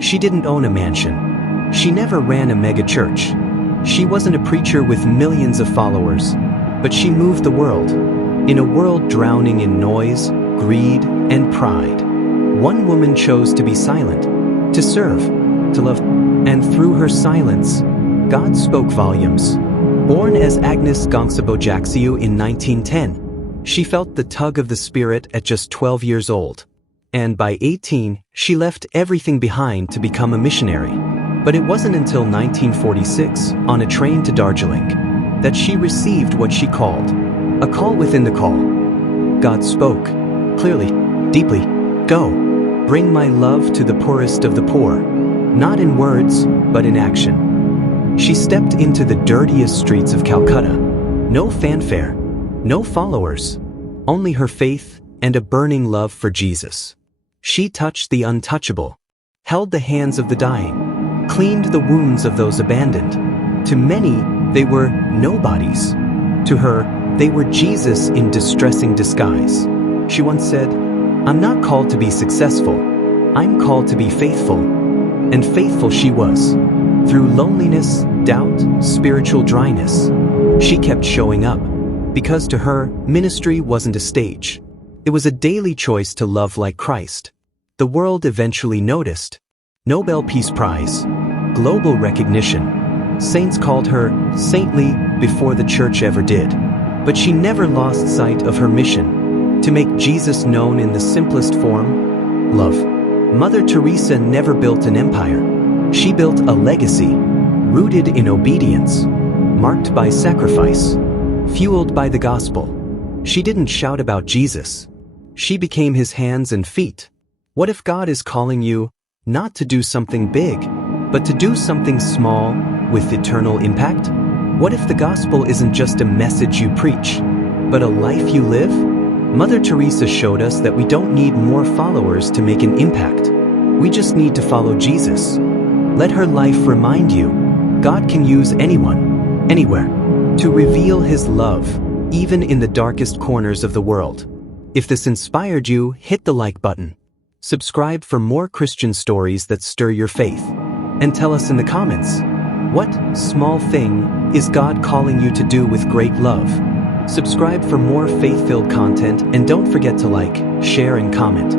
She didn't own a mansion. She never ran a megachurch. She wasn't a preacher with millions of followers, but she moved the world. In a world drowning in noise, greed, and pride, one woman chose to be silent, to serve, to love, and through her silence, God spoke volumes. Born as Agnes Gongsabojaxiu in 1910, she felt the tug of the Spirit at just 12 years old. And by 18, she left everything behind to become a missionary. But it wasn't until 1946, on a train to Darjeeling, that she received what she called a call within the call. God spoke, clearly, deeply, "Go, bring my love to the poorest of the poor," not in words, but in action. She stepped into the dirtiest streets of Calcutta. No fanfare, no followers, only her faith and a burning love for Jesus. She touched the untouchable, held the hands of the dying, cleaned the wounds of those abandoned. To many, they were nobodies. To her, they were Jesus in distressing disguise. She once said, "I'm not called to be successful. I'm called to be faithful." And faithful she was. Through loneliness, doubt, spiritual dryness, she kept showing up. Because to her, ministry wasn't a stage. It was a daily choice to love like Christ. The world eventually noticed. Nobel Peace Prize, global recognition. Saints called her saintly before the church ever did. But she never lost sight of her mission, to make Jesus known in the simplest form, love. Mother Teresa never built an empire. She built a legacy, rooted in obedience, marked by sacrifice, fueled by the gospel. She didn't shout about Jesus. She became his hands and feet. What if God is calling you not to do something big, but to do something small with eternal impact? What if the gospel isn't just a message you preach, but a life you live? Mother Teresa showed us that we don't need more followers to make an impact. We just need to follow Jesus. Let her life remind you, God can use anyone, anywhere, to reveal his love, even in the darkest corners of the world. If this inspired you, hit the like button. Subscribe for more Christian stories that stir your faith. And tell us in the comments, what small thing is God calling you to do with great love? Subscribe for more faith-filled content and don't forget to like, share, and comment.